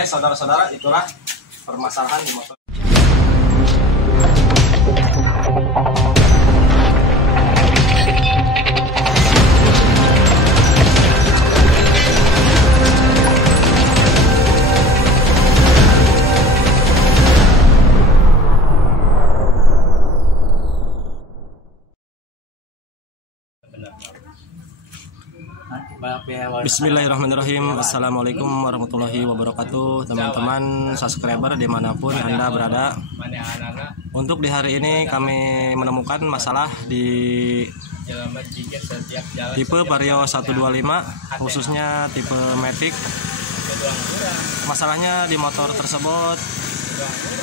Oke, saudara-saudara, itulah permasalahan di motor. Bismillahirrahmanirrahim. Assalamualaikum warahmatullahi wabarakatuh, teman-teman subscriber dimanapun Anda berada. Untuk di hari ini kami menemukan masalah di tipe Vario 125, khususnya tipe Matic. Masalahnya di motor tersebut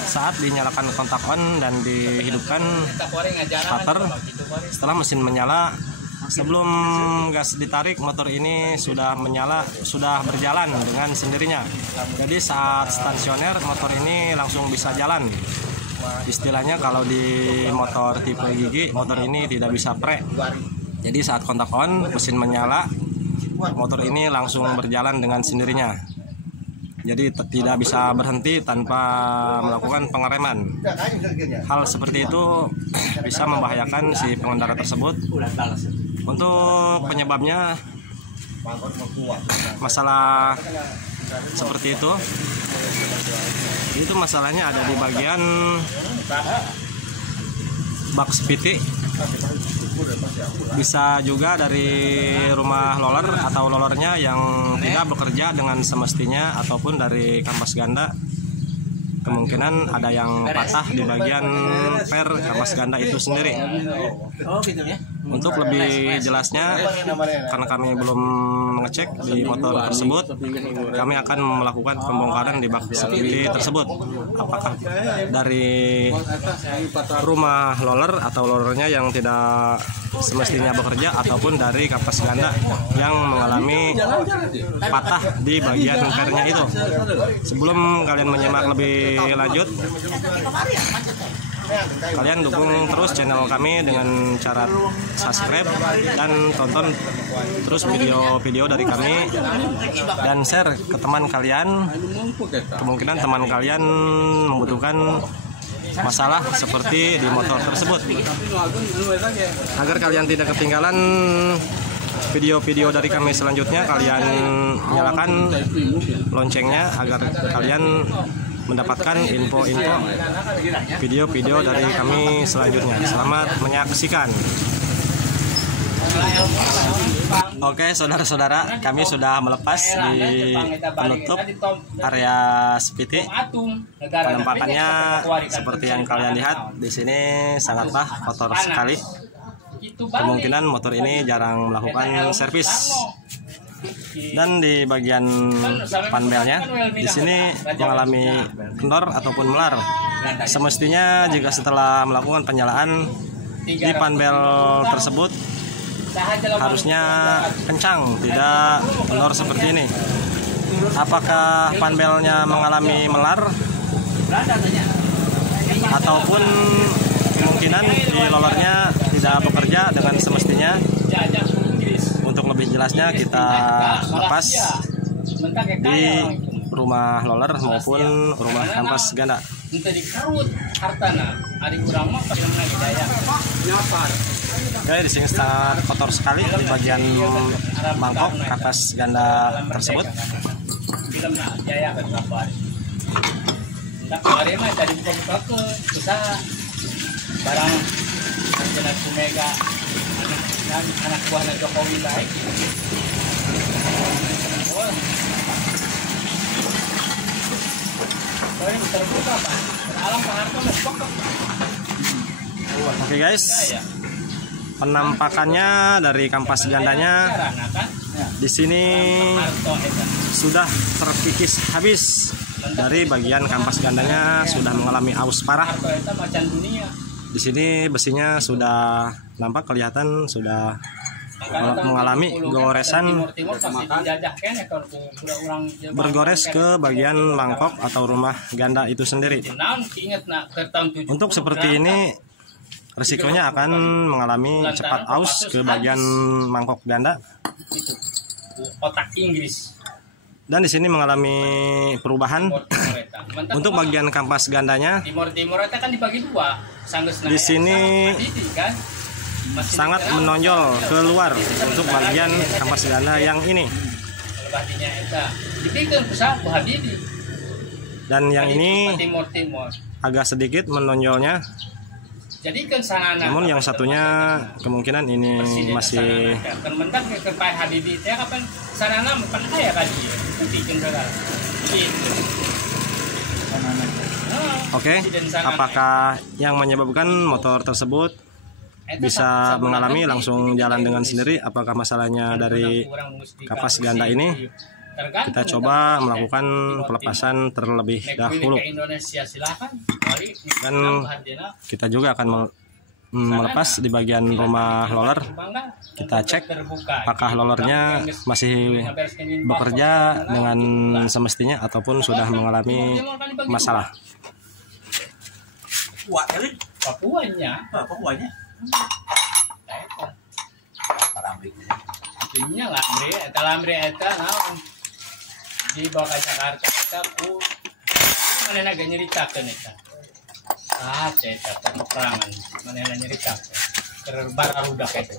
saat dinyalakan kontak on dan dihidupkan starter, setelah mesin menyala, sebelum gas ditarik, motor ini sudah menyala, sudah berjalan dengan sendirinya. Jadi saat stasioner, motor ini langsung bisa jalan. Istilahnya kalau di motor tipe gigi, motor ini tidak bisa pre. Jadi saat kontak on, mesin menyala, motor ini langsung berjalan dengan sendirinya. Jadi tidak bisa berhenti tanpa melakukan pengereman. Hal seperti itu bisa membahayakan si pengendara tersebut. Untuk penyebabnya, masalah seperti itu masalahnya ada di bagian bak spiti, bisa juga dari rumah roller atau rollernya yang tidak bekerja dengan semestinya, ataupun dari kampas ganda. Kemungkinan ada yang patah di bagian per kampas ganda itu sendiri. Untuk lebih jelasnya, karena kami belum mengecek di motor tersebut, kami akan melakukan pembongkaran di bak spiti tersebut. Apakah dari rumah roller atau rollernya yang tidak semestinya bekerja, ataupun dari kampas ganda yang mengalami patah di bagian pernya itu. Sebelum kalian menyimak lebih lanjut, kalian dukung terus channel kami dengan cara subscribe dan tonton terus video-video dari kami, dan share ke teman kalian. Kemungkinan teman kalian membutuhkan masalah seperti di motor tersebut. Agar kalian tidak ketinggalan video-video dari kami selanjutnya, kalian nyalakan loncengnya agar kalian mendapatkan info-info video-video dari kami selanjutnya. Selamat menyaksikan. Oke, saudara-saudara, kami sudah melepas di penutup area spiti. Penampakannya seperti yang kalian lihat di sini, sangatlah kotor sekali. Kemungkinan motor ini jarang melakukan servis. Dan di bagian panbelnya di sini mengalami kendor ataupun melar. Semestinya jika setelah melakukan penyalaan di panbel tersebut harusnya kencang, tidak kendor seperti ini. Apakah panbelnya mengalami melar, ataupun kemungkinan di rollernya tidak bekerja dengan semestinya? Untuk lebih jelasnya kita lepas di rumah roller maupun rumah kampas ganda. Oke, di sini sangat kotor sekali di bagian mangkok kampas ganda tersebut. Barang anak buahnya Jokowi baik. Oke guys, penampakannya dari kampas gandanya di sini sudah terkikis habis. Dari bagian kampas gandanya sudah mengalami aus parah. Di sini besinya sudah nampak kelihatan sudah mengalami goresan, bergores ke bagian mangkok atau rumah ganda itu sendiri. Untuk seperti ini risikonya akan mengalami cepat aus ke bagian mangkok ganda. Otak Inggris. Dan di sini mengalami perubahan. Untuk bagian kampas gandanya timur eta kan dibagi dua. Di sini kan sangat menonjol keluar untuk bagian kampas ganda yang ini. Badinya eta dipikeun besar ku Habibie. Dan yang ini timur agak sedikit menonjolnya. Jadikeun sanana. Namun yang satunya kemungkinan ini masih mendak ke Pak Habibie teh kapan sanana pan aya ka dieu. Dipikeun segala. Gitu. Oke, apakah yang menyebabkan motor tersebut bisa mengalami langsung jalan dengan sendiri? Apakah masalahnya dari kampas ganda ini? Kita coba melakukan pelepasan terlebih dahulu. Dan kita juga akan melepas di bagian rumah roller. Kita cek apakah rollernya masih bekerja dengan semestinya ataupun sudah mengalami masalah. Papuanya. Itunya lambre eta naon dibawa ke Jakarta eta ku manehna ge nyeritakeun eta. Eta peperangan manehna nyeritakeun keur bararudak eta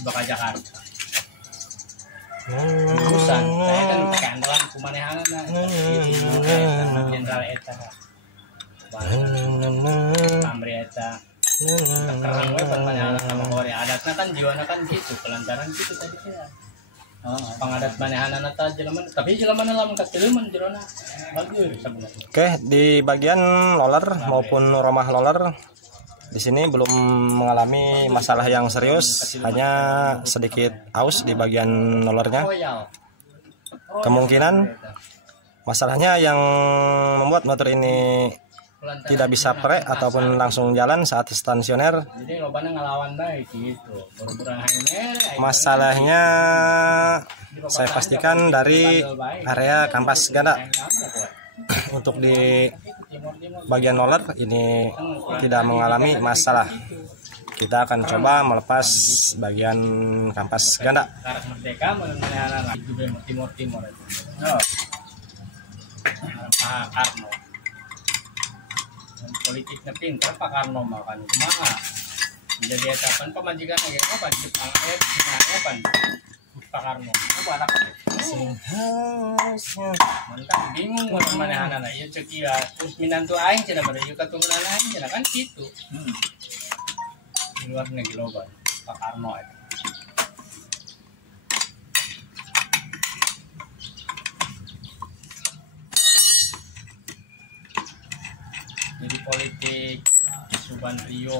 dibawa ke Jakarta. Urusan saya kan pakai andalan ku manehna jenderal eta. Lambre eta terang we pan manehna sama Korea adatna kan jiwana kan gitu pelantaran gitu tadi ya. Pangadat manehana nata jelema tapi jelemana lamun kateuleman jerona bagus sebenarnya. Oke, di bagian roller maupun rumah roller di sini belum mengalami masalah yang serius, hanya sedikit aus di bagian rollernya. Kemungkinan masalahnya yang membuat motor ini tidak bisa pre ataupun langsung jalan saat stasioner. Jadi lobana ngalawan baik gitu. Masalahnya saya pastikan dari area kampas ganda. Untuk di bagian roller ini tidak mengalami masalah. Kita akan coba melepas bagian kampas ganda. Politiknya pintar Pak Karno makan kumaha jadi etapan pemajikan lagi apa di Jepang apa Pak Karno apa anak mantap bingung mana anak ieu ceuk ieu terus minantu aing cenah bade ieu katurunan aing cenah kan kitu di luar negeri loba Pak Karno eta. Jadi politik Suban Rio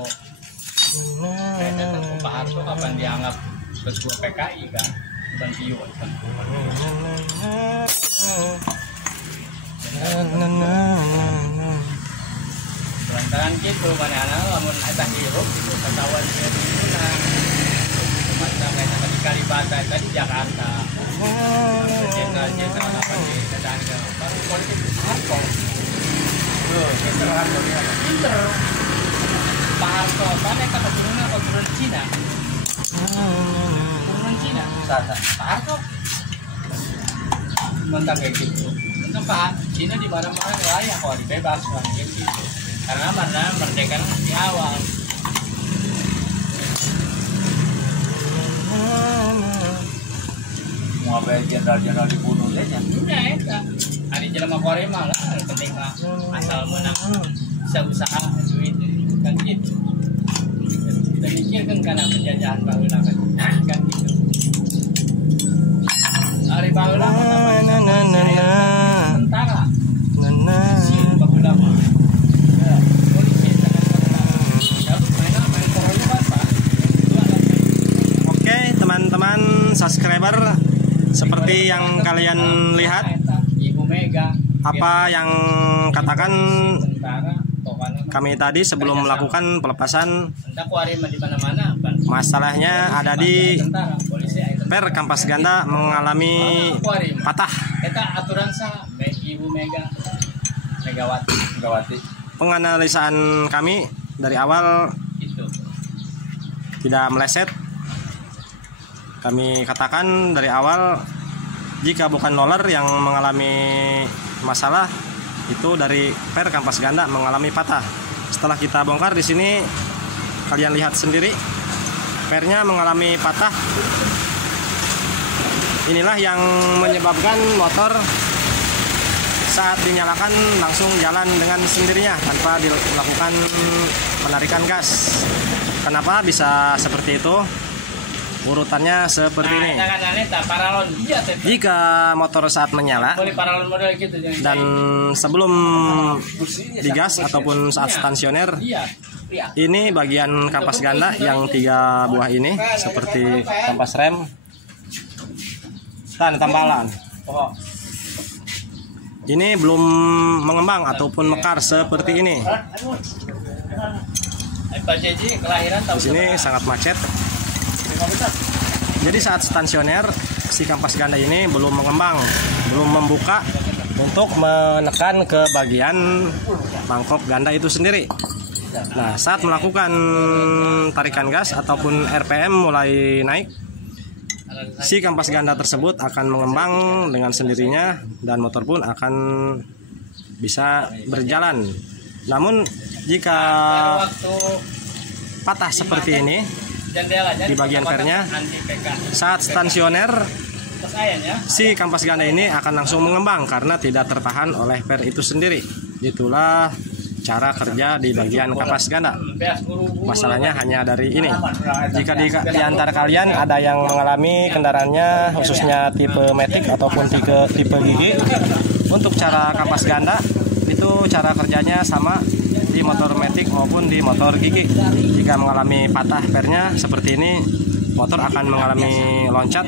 kayaknya Pak Harto kapan dianggap ketua PKI kan Suban Rio kan pelantaran gitu mana lamun eta hirup gitu katawan dia di mana macam kayak di Kalibata tadi Jakarta jenderal apa di tetangga baru politik Harto pinter Pak Harto mana keturunan Cina Pak Harto mantap kayak gitu mantap Pak Cina di mana-mana layak kok dibebas gitu karena mana merdeka di awal mau apa jenderal dibunuh aja udah ya hari jelema Korea mah lah penting lah asal menang bisa usaha duit kan gitu kita mikirkan karena penjajahan baheula kan gitu hari baheula tentara si baheula mah polisi Oke, teman-teman subscriber, seperti yang kalian lihat, apa yang katakan kami tadi sebelum melakukan pelepasan, masalahnya ada di per kampas ganda mengalami patah. Penganalisaan kami dari awal tidak meleset. Kami katakan dari awal jika bukan roller yang mengalami masalah, itu dari per kampas ganda mengalami patah. Setelah kita bongkar di sini, kalian lihat sendiri, pernya mengalami patah. Inilah yang menyebabkan motor saat dinyalakan langsung jalan dengan sendirinya tanpa dilakukan penarikan gas. Kenapa bisa seperti itu? Urutannya seperti ini. Jika motor saat menyala dan sebelum digas ataupun saat stasioner, ini bagian kampas ganda yang 3 buah ini seperti kampas rem dan tambalan. Ini belum mengembang ataupun mekar seperti ini. Di sini sangat macet. Jadi saat stasioner, si kampas ganda ini belum mengembang, belum membuka untuk menekan ke bagian mangkok ganda itu sendiri. Nah, saat melakukan tarikan gas ataupun RPM mulai naik, si kampas ganda tersebut akan mengembang dengan sendirinya dan motor pun akan bisa berjalan. Namun jika patah seperti ini di bagian pernya, saat stasioner si kampas ganda ini akan langsung mengembang karena tidak tertahan oleh per itu sendiri. Itulah cara kerja di bagian kampas ganda. Masalahnya hanya dari ini. Jika di antara kalian ada yang mengalami kendaraannya khususnya tipe Matic ataupun tipe gigi, untuk cara kampas ganda itu cara kerjanya sama di motor Matic maupun di motor gigi. Jika mengalami patah pernya seperti ini, motor akan mengalami loncat.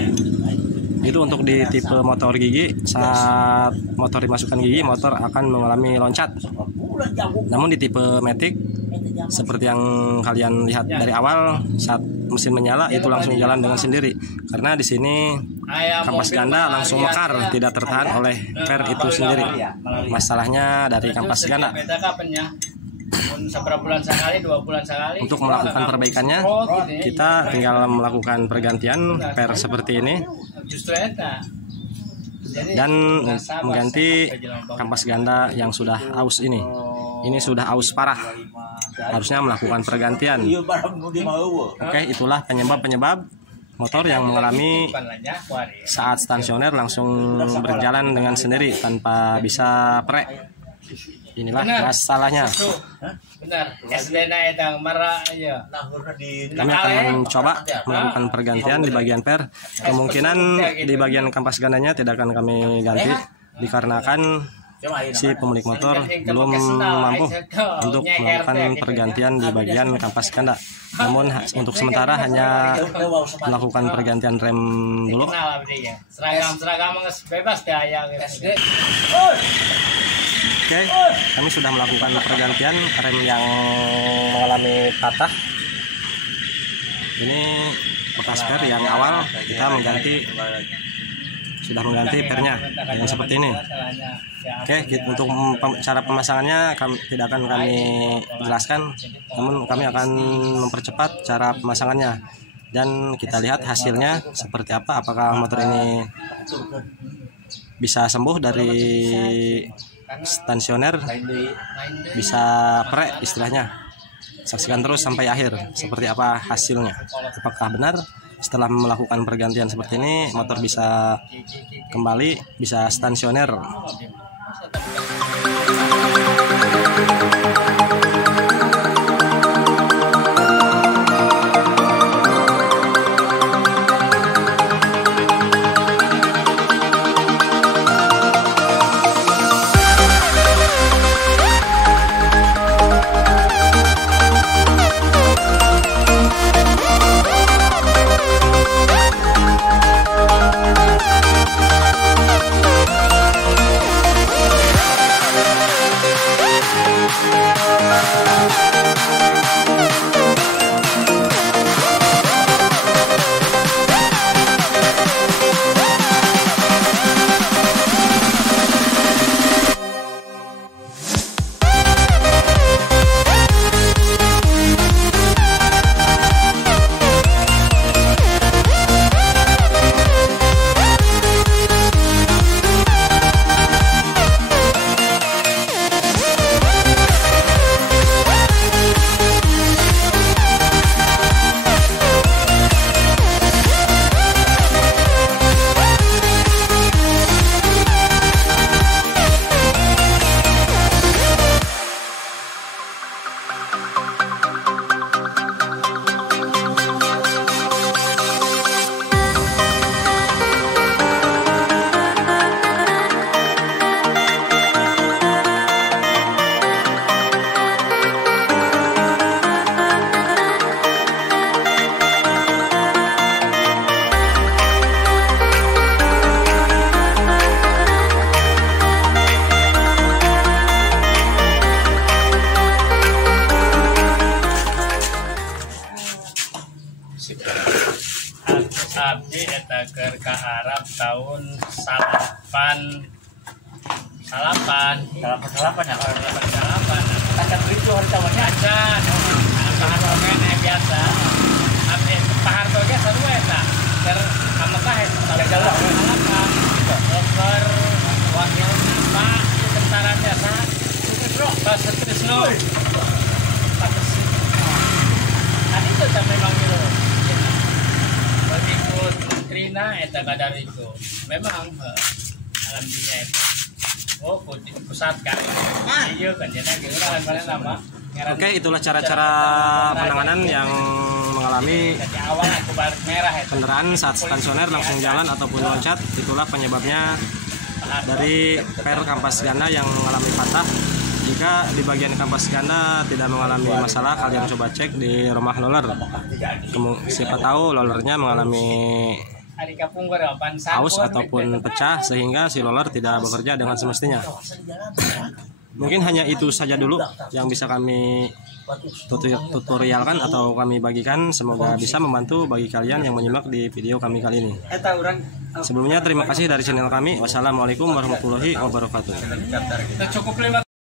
Itu untuk di tipe motor gigi, saat motor dimasukkan gigi, motor akan mengalami loncat. Namun di tipe Matic, seperti yang kalian lihat dari awal, saat mesin menyala itu langsung jalan dengan sendiri. Karena di sini kampas ganda langsung mekar, tidak tertahan oleh per itu sendiri. Masalahnya dari kampas ganda. Untuk melakukan perbaikannya, kita tinggal melakukan pergantian per seperti ini dan mengganti kampas ganda yang sudah aus ini. Ini sudah aus parah, harusnya melakukan pergantian. Oke, itulah penyebab motor yang mengalami saat stasioner langsung berjalan dengan sendiri tanpa bisa pre. Inilah masalahnya. Kami akan mencoba melakukan pergantian di bagian per. Kemungkinan di bagian kampas gandanya tidak akan kami ganti dikarenakan si pemilik motor belum mampu untuk melakukan pergantian di bagian kampas ganda. Namun untuk sementara hanya melakukan pergantian rem dulu. Oke, kami sudah melakukan pergantian rem yang mengalami patah. Ini bekas per yang awal kita sudah mengganti pernya yang seperti ini. Oke, untuk cara pemasangannya tidak akan kami jelaskan, namun kami akan mempercepat cara pemasangannya dan kita lihat hasilnya seperti apa. Apakah motor ini bisa sembuh dari stasioner, bisa pre istilahnya. Saksikan terus sampai akhir seperti apa hasilnya. Apakah benar setelah melakukan pergantian seperti ini motor bisa kembali, bisa stasioner. 8 ya, kalau 8 takat itu harus tawarnya acan bahan omen biasa tapi pahar toge satu eta ter amakah eta jalan apa over wakil apa tentara biasa pas Trisno tadi itu memang gitu ikut menterina eta kadar itu memang alam dunia itu oh pusat kan iya kan jadi gitu nama. Oke, itulah cara-cara penanganan yang mengalami kendaraan saat stasioner langsung jalan ataupun loncat. Itulah penyebabnya dari per kampas ganda yang mengalami patah. Jika di bagian kampas ganda tidak mengalami masalah, kalian coba cek di rumah roller. Siapa tahu rollernya mengalami aus ataupun pecah sehingga si roller tidak bekerja dengan semestinya. Mungkin hanya itu saja dulu yang bisa kami tutorialkan atau kami bagikan. Semoga bisa membantu bagi kalian yang menyimak di video kami kali ini. Sebelumnya terima kasih dari channel kami. Wassalamualaikum warahmatullahi wabarakatuh.